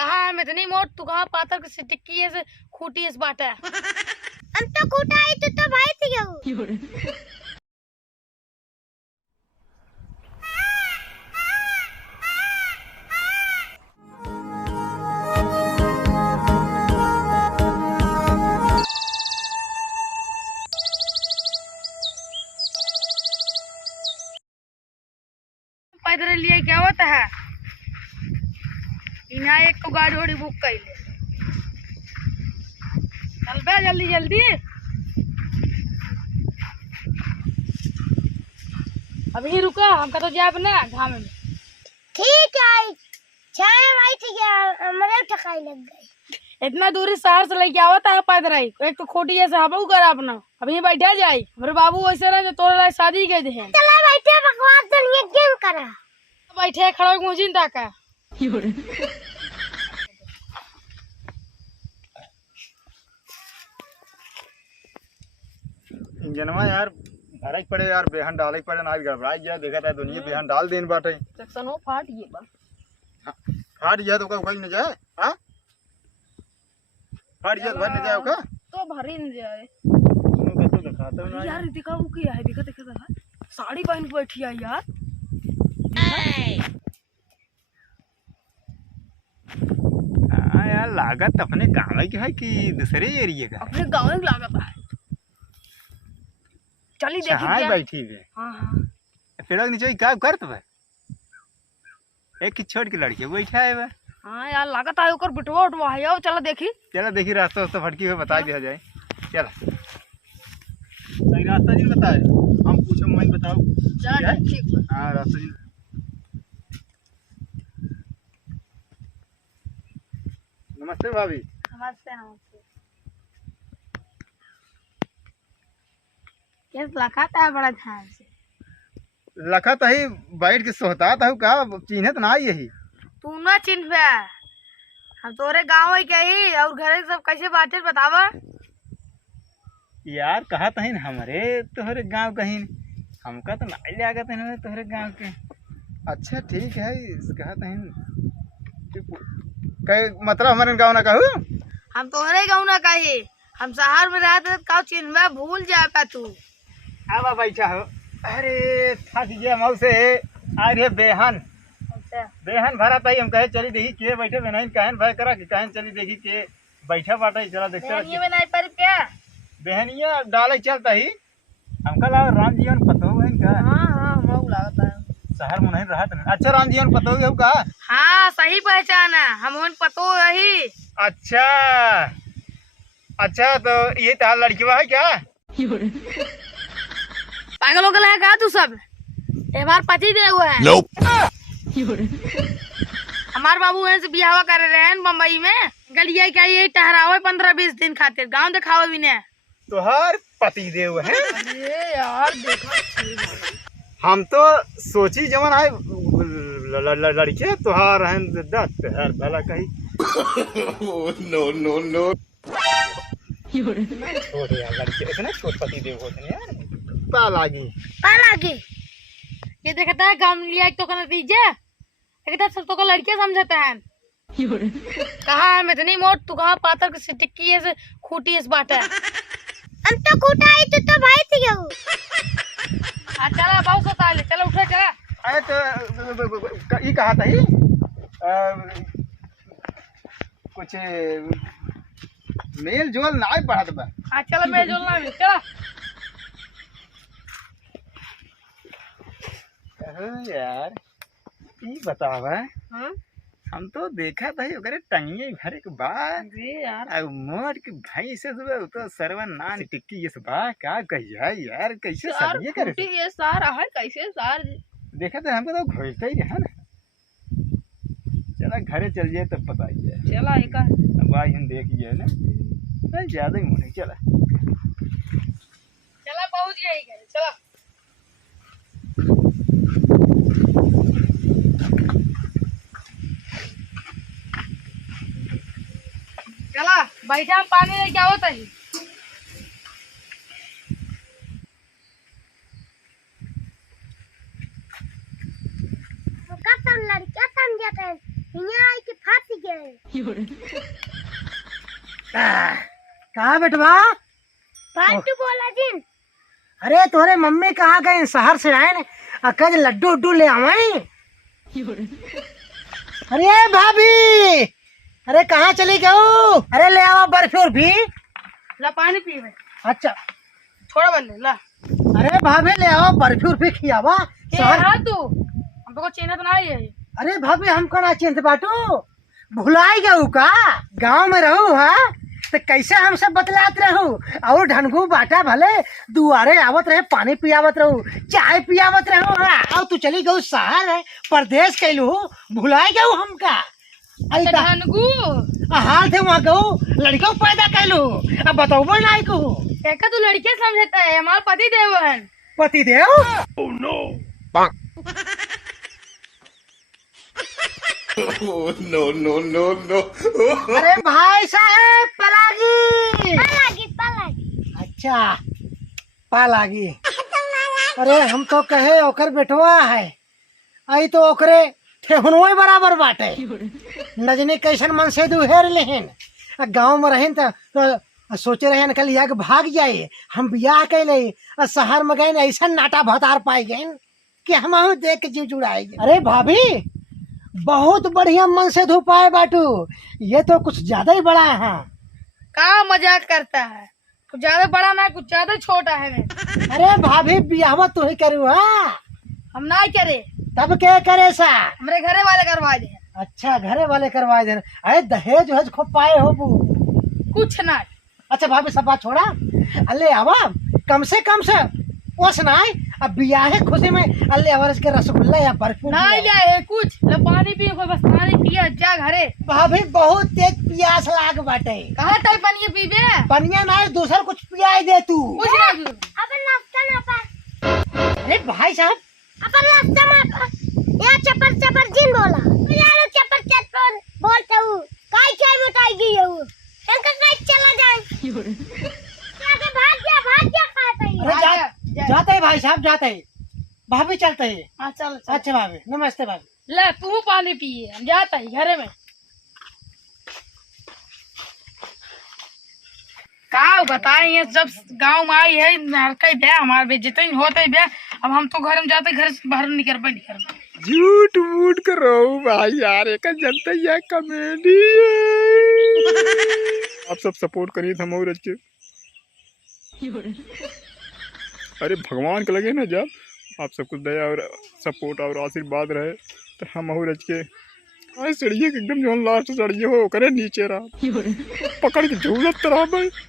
कहा हम इतनी मोट, तू कहा पातर से टिक्की है से खूटी इस बाटा है। हम तो खूटा आई तो भाई थी गयो। पैदल लिए क्या होता है इना एक तो गाड़ी वाड़ी बुक कर ले। चल बे जल्दी जल्दी। अभी रुका, हमका तो जाब ना घाम में। ठीक है, चाय भाई थी गया, हमारे ठकाई लग गई। इतना दूरी शहर से लेके आवता है पैदल आई, एक तो खोटी है साहब कर अपना। अभी बैठा जाई, हमारे बाबू ऐसे रहे तोरे ला शादी के दे। चला बैठे बकवास दुनिया गेम करा। बैठे खड़ा मुझिन ताका। इंजनवा यार भरक पड़े यार, बेहन डाले पड़े ना गड़बड़ा गया। देखा था दुनिया बेहन डाल देन बाटे। सेक्शन हो फाट गई बा। फाट गया तो का कोई न जाए। हां फाट गया भर न जाए का तो भरी न जाए। सुनो का तो दिखाता ना यार दिखा वो क्या है, देखा देखा देखा साड़ी पहन के बैठी है यार। हां यार लागत अपने गांव की है कि दूसरे एरिया का? अपने गांव में लागत है। चली देखी हां क्या बैठी है। हां हां फिर नीचे का करत बे? एक की छोड़ के लड़के बैठा है बे। हां यार लागत है ओकर बिटवा उठवा है। आओ चलो देखी। चलो देखी रास्ता तो फटकी हुए बता दिया जाए। चल सही रास्ता जी बताए, हम पूछो मैं बताओ। चल ठीक बा। हां रास्ता जी। नमस्ते भाभी। नमस्ते नमस्ते। ये लखाता है बड़ा ध्यान से। लखा तही बैठ के सोहता था का चिन्हत ना यही। तू ना चिन्ह हम तोरे गाँव है क्या ही और घरे सब कैसे बातें बतावा। यार कहा तही हमारे तोहरे गांव कहीं हमका तो नहीं लागत है तोहरे गांव के। अच्छा ठीक है कहा तही कई मतलब हमारे गांव ना कहू। हम तोहरे गाँव ना कही, हम शहर में रहते का चिन्ह भूल जाता तू। आवा बैठा हो। अरे थक गया मऊ से आ रही बेहन। बेहन भरा ताई हम कहे चली देखी के बैठे बेहन कहन भाई करा कि कहन चली देखी के बैठा बाटा चला देखते में नहीं पर क्या बेहनिया डाले चलता ही हमका लगा राम जीवन पतो है का। हाँ हाँ मऊ लागता है शहर में नहीं रहा था। अच्छा राम जीवन पतो है का? हाँ सही पहचान है, हम पतो रही। अच्छा अच्छा तो ये तो लड़की है क्या? पागल हो गया का तू सब? एक बार पति दे हुए हैं। हमारे बाबू से बिहावा कर रहे हैं बम्बई में। गलिया क्या ये ठहरावे 15-20 दिन खातिर, गांव दिखावे भी नहीं। तोहार पति देव है? अरे यार देखा हम तो सोची जवन आए लड़के तोहार हैं दस हर भला कही। नो नो नो छोड़ यार लड़के इतने छोट पति देव होते हैं यार। पालागी ये देखता है गांव लिया एक तो का नतीजा एक सब तो का लड़के समझते हैं। कहा हम इतनी मोट, तू कहा पातर से टिक्की है से खूटी इस बाटा है। हम तो खूटा आई तो भाई थी गयो। चला बहुत सता ले, चलो उठा चला। अरे तो ये कहा था ही कुछ मेल जोल ना बढ़त बा। हाँ चलो मैं जोलना भी चला। यार ये बतावा हम तो देखा था ओकरे टंगिए भरे के बाद यार मोर के भाई से तो सरवन नान टिक्की ये सब क्या कहिया यार कैसे सरिए करे ये सार है कैसे सार देखा था हमको तो घोषता ही रहा ना। चला घरे चल जाए तब पता ही है। चला एक अब आज हम देख गए ना ज्यादा ही मोने। चला चला पहुंच गई घर चला। चला बैठा पानी लेके आओ तही। लड़का समझाते हैं यहाँ आई के फांसी जाए। कहाँ बेटवा? फालतू बोला जिन। अरे तोरे मम्मी कहाँ गए? शहर से आए न अकज लड्डू उड्डू ले आवाई। अरे भाभी, अरे कहाँ चली गऊ? अरे ले आवा बर्फी और भी। ला पानी पी में। अच्छा छोड़ा बंदे ला। अरे भाभी ले आओ बर्फी उर्फी खियावा। शहर हाँ तू हम तो को चीना तो नहीं है। अरे भाभी हम कना चिंत बाटू भुलाई गऊ का? गांव में रहू हा तो कैसे हमसे बतलात रहू और ढनगू बाटा भले दुआरे आवत रहे पानी पियावत रहू चाय पियावत रहू हा और तू चली गऊ शहर है परदेश कैलू भुलाई गऊ हमका। अच्छा धनगू हाल थे वहाँ गऊ लड़का पैदा कैलू अब बताओ ना को देखा तू लड़के समझता है हमारा पति देव है। पति देव। नो। अरे भाई साहब पलागी। पलागी। अच्छा पालागी। अरे हम तो कहे ओकर बेटवा है आई तो ओकरे ठेहुनवे बराबर बाटे। नजनी कैसन मन से दुहेर लेहन गांव में रहें तो सोचे रहे कल यहाँ भाग जाए हम बियाह कैले और शहर में गए ऐसा नाटा भतार पाई गए कि हम देख के जीव जुड़ाएंगे। अरे भाभी बहुत बढ़िया मन से धुपाए बाटू ये तो कुछ ज्यादा ही बड़ा है। कहाँ मजाक करता है कुछ ज्यादा बड़ा ना कुछ ज्यादा छोटा है मैं। अरे भाभी बियाह तू ही करू हा हम ना करे तब क्या करे सा? हमारे घरे वाले करवा दे। अच्छा घरे वाले करवाए दे। अरे दहेज वहेज खूब पाए हो बू? कुछ ना। अच्छा भाभी सब बात छोड़ा अल्ले आवा कम से ओस ना अब बियाहे खुशी में अल्ले आवाज के रसगुल्ला या बर्फी ना जाए कुछ ला पानी पिए कोई बस पानी पिया जा घरे। भाभी बहुत तेज प्यास लाग बाटे। कहाँ तक पानी पीबे? पनिया ना दूसरा कुछ पियाई दे तू। कुछ ना पीबे। अपन नाश्ता ना पा। अरे भाई साहब अपन नाश्ता ना यहाँ चपर जिन बोला। यार चपर बोलते हूँ काय क्या मिटाई गई है वो इनका काय चला जाए। भाग जा खाता ही। अरे जाते है भाई साहब जाते है भाभी चलते है। हाँ चल अच्छा भाभी नमस्ते भाभी। ले तू पानी पिए हम जाता ही घरे में। का बताएं जब गांव में आई है नरकई ब्याह हमारे भी जितने होते ब्याह अब हम तो घर में जाते घर से बाहर नहीं कर झूठ मूठ कर रहा हूँ भाई यार एक जनता यह कॉमेडी आप सब सपोर्ट करिए हम और अच्छे। अरे भगवान के लगे ना जब आप सबको दया और सपोर्ट और आशीर्वाद रहे तो हम और अच्छे सड़िए एकदम जो लास्ट सड़िए हो करे नीचे रहा पकड़ के झूलत रहा भाई।